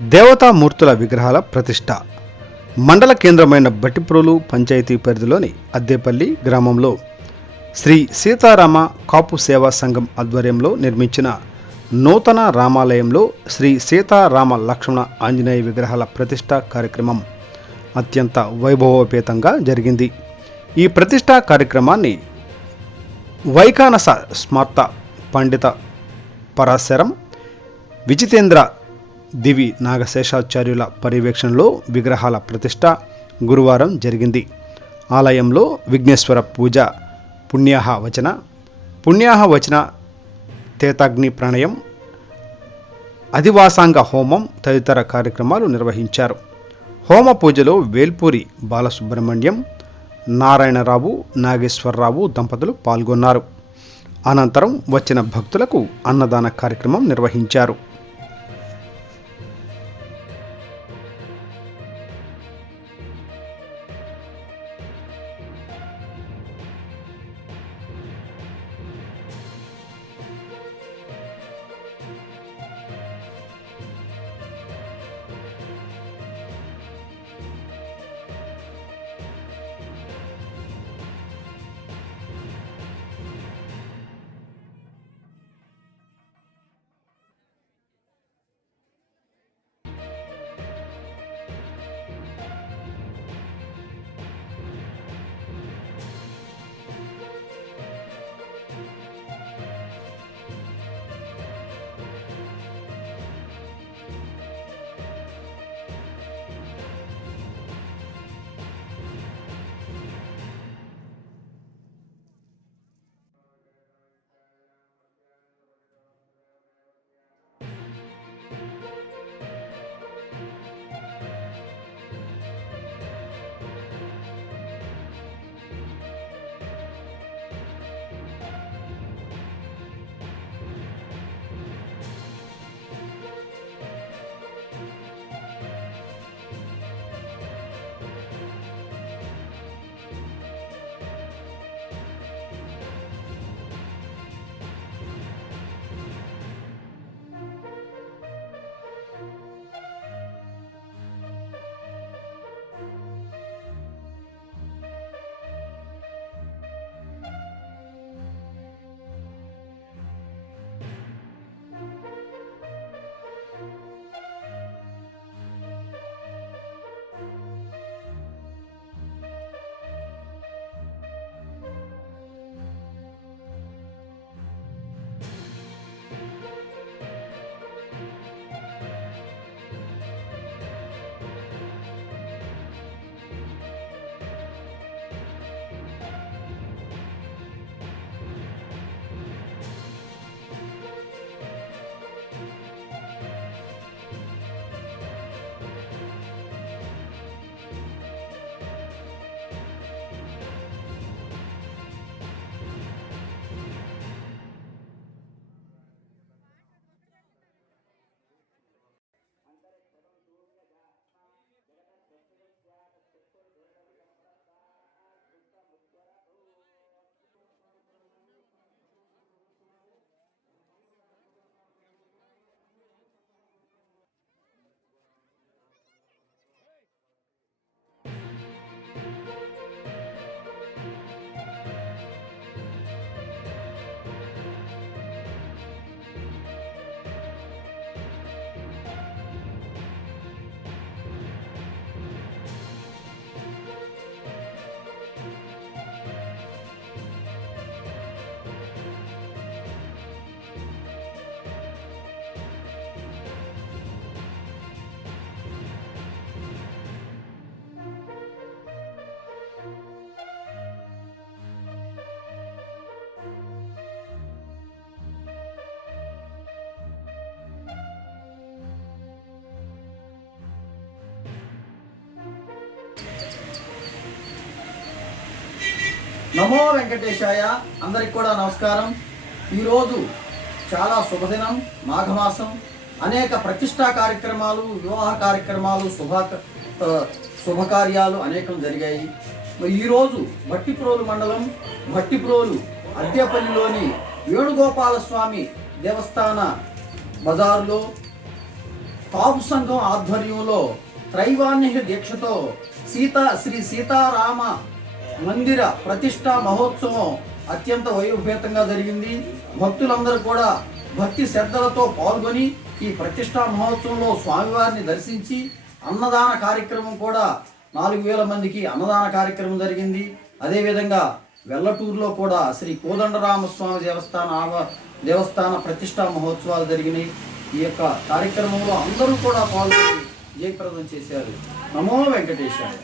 దేవతామూర్తుల విగ్రహాల ప్రతిష్ఠ మండల కేంద్రమైన బట్టిప్రోలు పంచాయతీ పరిధిలోని అద్దేపల్లి గ్రామంలో శ్రీ సీతారామ కాపు సేవా సంఘం ఆధ్వర్యంలో నిర్మించిన నూతన రామాలయంలో శ్రీ సీతారామ లక్ష్మణ ఆంజనేయ విగ్రహాల ప్రతిష్ఠ కార్యక్రమం అత్యంత వైభవోపేతంగా జరిగింది. ఈ ప్రతిష్ఠా కార్యక్రమాన్ని వైకానస స్మార్త పండిత పరాశరం విజితేంద్ర దివి నాగశేషాచార్యుల పర్యవేక్షణలో విగ్రహాల ప్రతిష్ఠ గురువారం జరిగింది. ఆలయంలో విఘ్నేశ్వర పూజ, పుణ్యాహవచన తేతాగ్ని ప్రణయం, అధివాసాంగ హోమం తదితర కార్యక్రమాలు నిర్వహించారు. హోమ పూజలో వేల్పూరి బాలసుబ్రహ్మణ్యం, నారాయణరావు, నాగేశ్వరరావు దంపతులు పాల్గొన్నారు. అనంతరం వచ్చిన భక్తులకు అన్నదాన కార్యక్రమం నిర్వహించారు. నమో వెంకటేశాయ. అందరికి కూడా నమస్కారం. ఈరోజు చాలా శుభదినం, మాఘమాసం. అనేక ప్రతిష్టా కార్యక్రమాలు, వివాహ కార్యక్రమాలు, శుభకార్యాలు అనేకం జరిగాయి. ఈరోజు భట్టిప్రోలు మండలం భట్టిప్రోలు అద్దేపల్లిలోని వేణుగోపాల స్వామి దేవస్థాన బజారులో కాపు సంఘం ఆధ్వర్యంలో త్రైవాన్య దీక్షతో శ్రీ సీతారామ మందిర ప్రతిష్టా మహోత్సవం అత్యంత వైభవేతంగా జరిగింది. భక్తులందరూ కూడా భక్తి శ్రద్ధలతో పాల్గొని ఈ ప్రతిష్టా మహోత్సవంలో స్వామివారిని దర్శించి అన్నదాన కార్యక్రమం కూడా 4,000 మందికి అన్నదాన కార్యక్రమం జరిగింది. అదేవిధంగా వెల్లటూరులో కూడా శ్రీ కోదండరామస్వామి దేవస్థాన ప్రతిష్టా మహోత్సవాలు జరిగినాయి. ఈ యొక్క కార్యక్రమంలో అందరూ కూడా పాల్గొని జయప్రదం చేశారు. నమో వెంకటేశాయ.